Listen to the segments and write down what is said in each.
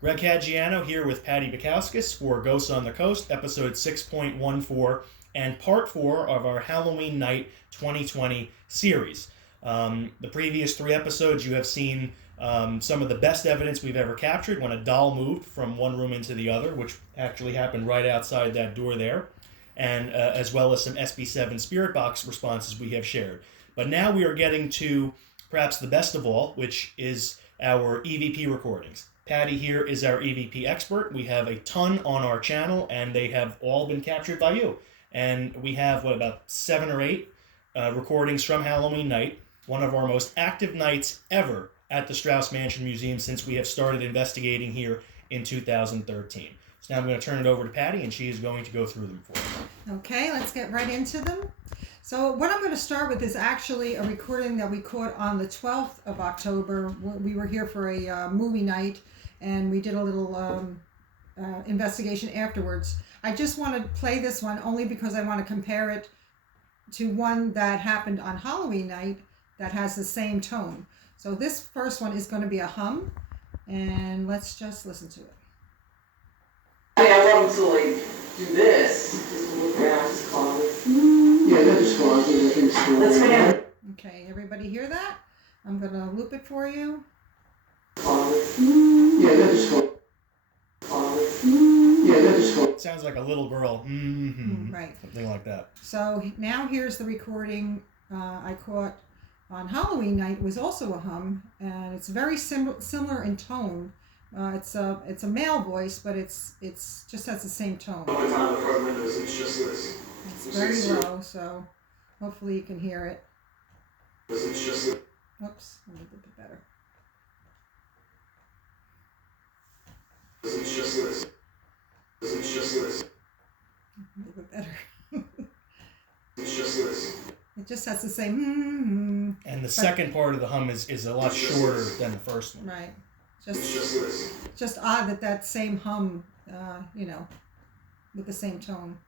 Greg Caggiano here with Patty Bukowskis for Ghosts on the Coast, episode 6.14, and part 4 of our Halloween Night 2020 series. The previous 3 episodes, you have seen some of the best evidence we've ever captured when a doll moved from one room into the other, which actually happened right outside that door there, and as well as some SB7 Spirit Box responses we have shared. But now we are getting to perhaps the best of all, which is our EVP recordings. Patty here is our EVP expert. We have a ton on our channel, and they have all been captured by you. And we have, about 7 or 8 recordings from Halloween night, one of our most active nights ever at the Strauss Mansion Museum since we have started investigating here in 2013. So now I'm going to turn it over to Patty, and she is going to go through them for us. Okay, let's get right into them. So what I'm going to start with is actually a recording that we caught on the 12th of October. We were here for a movie night, and we did a little investigation afterwards. I just want to play this one only because I want to compare it to one that happened on Halloween night that has the same tone. So this first one is going to be a hum, and let's just listen to it. I want to do this. Just close it. Yeah, that just closes it. Let's find out. Okay, everybody hear that? I'm going to loop it for you. Yeah, that just closes. Yeah, that just closes. Sounds like a little girl. Right. Something like that. So now here's the recording I caught on Halloween night. It was also a hum, and it's very similar in tone. It's a male voice, but it's just has the same tone. It's very low, so hopefully you can hear it. Oops, let me do it better. It's just this. It's just this. A little bit better. It's just this. It just has the same. And the second part of the hum is a lot shorter than the first one. Right. It's just this. Just odd that same hum, with the same tone.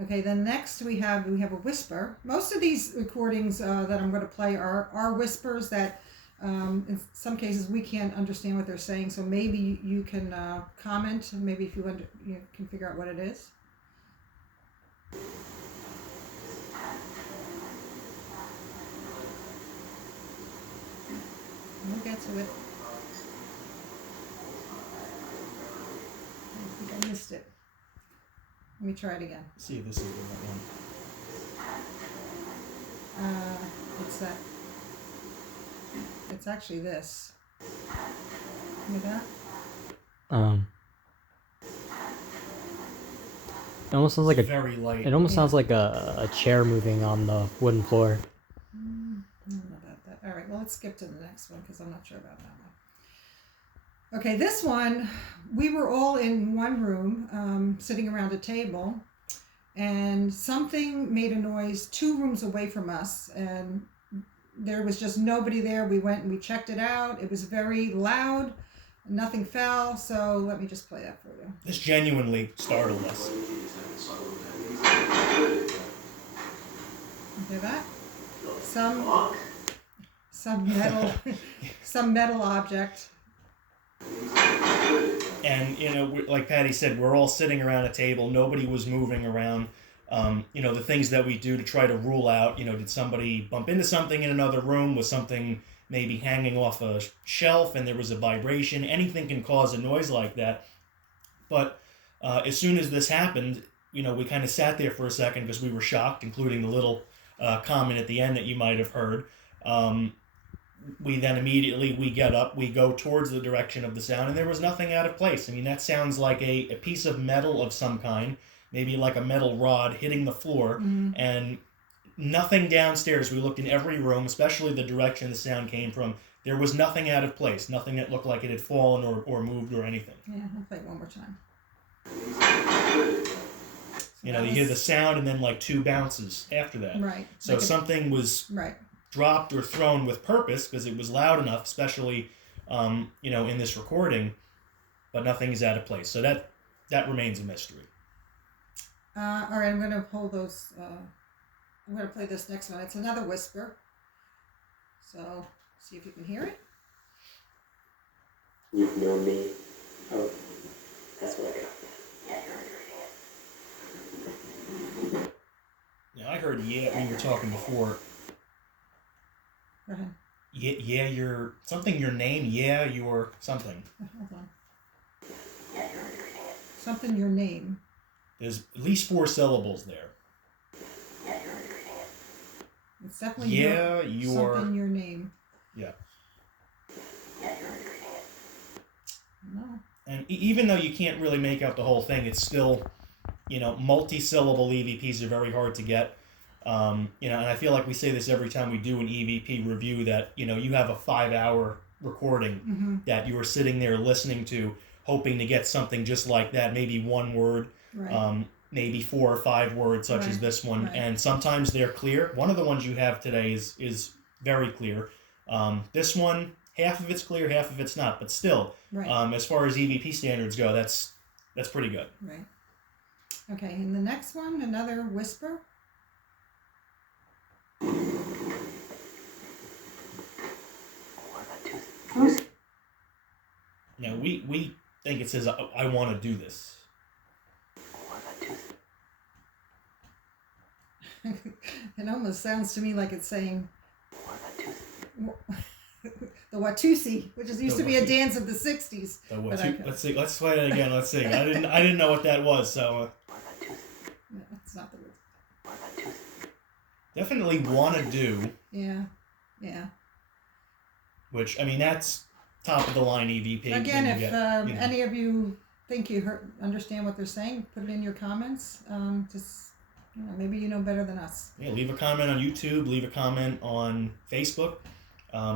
Okay, then next we have a whisper. Most of these recordings that I'm going to play are whispers that in some cases we can't understand what they're saying. So maybe you can comment. Maybe if you can figure out what it is. We'll get to it. I think I missed it. Let me try it again. See if this is the right one. It's that. It's actually this. Hear that? It almost sounds like very light. It almost sounds like a chair moving on the wooden floor. I don't know about that. All right, well, let's skip to the next one because I'm not sure about that one. Okay, this one, we were all in one room, sitting around a table, and something made a noise 2 rooms away from us, and there was just nobody there. We went and we checked it out. It was very loud. Nothing fell, so let me just play that for you. This genuinely startled us. You hear that? Some metal object. And, like Patty said, we're all sitting around a table. Nobody was moving around. The things that we do to try to rule out, did somebody bump into something in another room? Was something maybe hanging off a shelf and there was a vibration? Anything can cause a noise like that. But as soon as this happened, we kind of sat there for a second because we were shocked, including the little comment at the end that you might have heard. We then immediately, we get up, we go towards the direction of the sound, and there was nothing out of place. I mean, that sounds like a piece of metal of some kind, maybe like a metal rod hitting the floor, and nothing downstairs. We looked in every room, especially the direction the sound came from. There was nothing out of place, nothing that looked like it had fallen or moved or anything. Yeah, I'll play it one more time. You hear the sound and then like 2 bounces after that. Right. So like something was dropped or thrown with purpose because it was loud enough, especially, in this recording, but nothing is out of place. So that remains a mystery. All right, I'm going to hold those. I'm going to play this next one. It's another whisper. So, see if you can hear it. You've known me Oh, That's what I got. Yeah, you're reading it. Now, I heard yeah when you were talking before. Go ahead. Yeah, you're something. Your name. Yeah, you're something. Hold on. Yeah, you're reading it. Something your name. There's at least 4 syllables there. Yeah, you're reading it. It's definitely Yeah, you're. something your name. Yeah. Yeah, you're reading it. No. And even though you can't really make out the whole thing, it's still, multi-syllable EVPs are very hard to get. And I feel like we say this every time we do an EVP review that, you have a 5-hour recording that you are sitting there listening to, hoping to get something just like that, maybe one word, Right. maybe 4 or 5 words, such as Right. this one. Right. And sometimes they're clear. One of the ones you have today is very clear. This one, half of it's clear, half of it's not. But still, Right. as far as EVP standards go, that's pretty good. Right. Okay, and the next one, another whisper. Now, we think it says, I want to do this. It almost sounds to me like it's saying the Watusi, which used to be a dance of the 60s. Let's see. Let's play it again. Let's see. I didn't know what that was. So No, it's not the word. definitely want to do. Yeah, yeah. Which that's top of the line EVP. Again, when you if get, any of you think you understand what they're saying, put it in your comments. Just maybe you know better than us. Yeah, leave a comment on YouTube. Leave a comment on Facebook.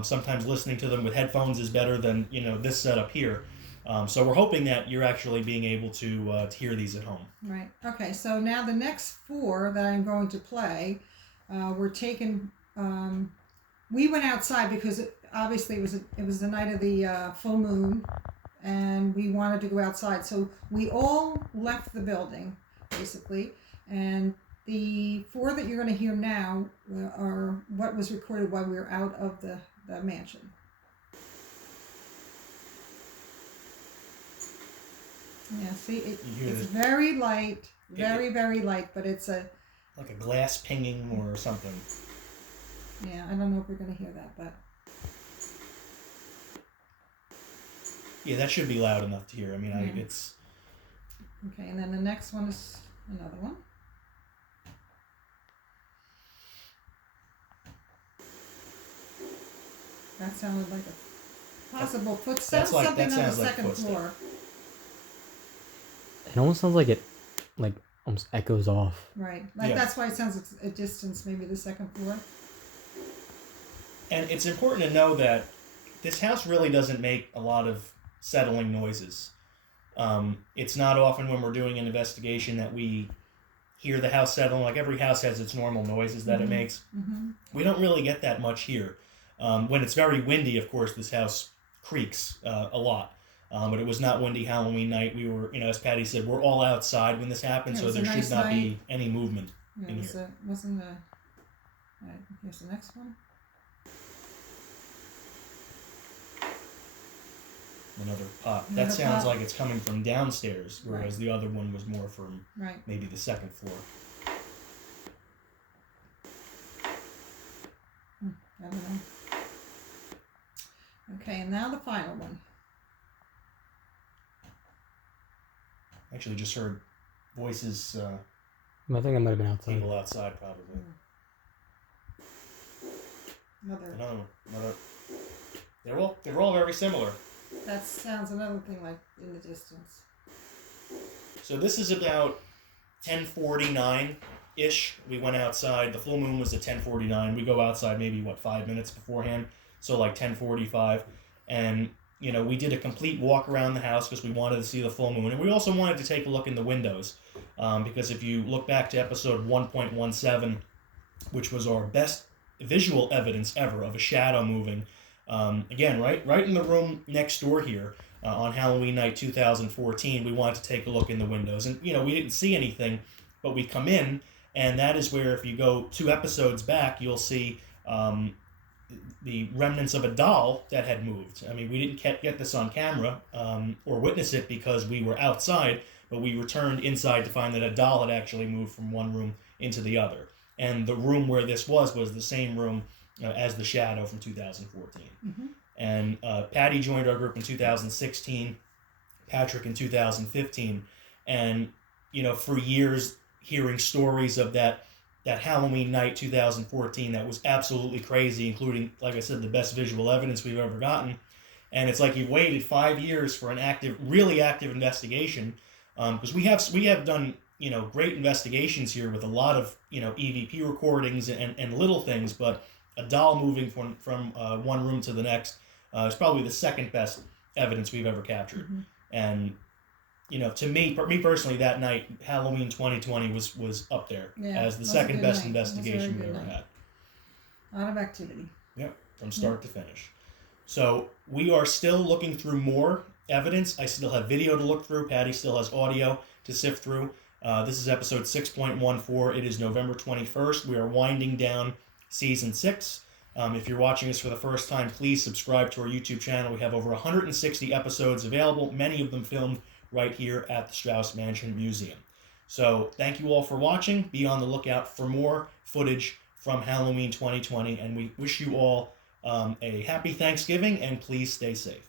Sometimes listening to them with headphones is better than this setup here. So we're hoping that you're actually being able to hear these at home. Right. Okay. So now the next 4 that I'm going to play, were taken. We went outside because obviously it was the night of the full moon, and we wanted to go outside. So we all left the building, basically, and the 4 that you're going to hear now are what was recorded while we were out of the mansion. Yeah, see, it's very light, very light, but it's like a glass pinging or something. Yeah, I don't know if we're going to hear that, but... Yeah, that should be loud enough to hear. It's... Okay, and then the next one is another one. That sounded like a possible footstep, that something on the sounds like second footstep. floor. It almost sounds like it, almost echoes off. Right, like Yeah. that's why it sounds a distance, maybe the second floor. And it's important to know that this house really doesn't make a lot of settling noises. It's not often when we're doing an investigation that we hear the house settling. Like every house has its normal noises that it makes. Mm-hmm. We don't really get that much here. When it's very windy, of course, this house creaks a lot. But it was not windy Halloween night. We were, as Patty said, we're all outside when this happened, Yeah, it so was there a nice should not night. be any movement Yeah, in it was here. wasn't a... All right, here's the next one. Another pop. Another That sounds pop. like it's coming from downstairs, whereas Right. the other one was more from Right. maybe the second floor. I don't know. Okay, and now the final one. Actually, just heard voices, I think I might have been outside. people outside, probably. Another. Another. They're all very similar. That sounds another thing like in the distance. So this is about 10:49-ish. We went outside. The full moon was at 10:49. We go outside maybe, 5 minutes beforehand. So like 10:45. And, we did a complete walk around the house because we wanted to see the full moon. And we also wanted to take a look in the windows. Because if you look back to episode 1.17, which was our best visual evidence ever of a shadow moving, again, right in the room next door here, on Halloween night 2014, we wanted to take a look in the windows. And, we didn't see anything, but we come in, and that is where, if you go 2 episodes back, you'll see the remnants of a doll that had moved. I mean, we didn't get this on camera or witness it because we were outside, but we returned inside to find that a doll had actually moved from one room into the other. And the room where this was the same room as the shadow from 2014. Mm-hmm. And Patty joined our group in 2016, Patrick in 2015. And, you know, for years, hearing stories of that Halloween night 2014 that was absolutely crazy, including, like I said, the best visual evidence we've ever gotten. And it's like you've waited 5 years for an really active investigation, because we have done, you know, great investigations here with a lot of, you know, EVP recordings and little things, but a doll moving from one room to the next is probably the second best evidence we've ever captured. Mm-hmm. And, you know, to me personally, that night, Halloween 2020 was up there as the second best investigation we ever had. A lot of activity. Yep, from start to finish. So we are still looking through more evidence. I still have video to look through. Patty still has audio to sift through. This is episode 6.14. It is November 21st. We are winding down season 6. If you're watching this for the first time, please subscribe to our YouTube channel. We have over 160 episodes available, many of them filmed right here at the Strauss Mansion Museum. So thank you all for watching. Be on the lookout for more footage from Halloween 2020, and we wish you all a happy Thanksgiving, and please stay safe.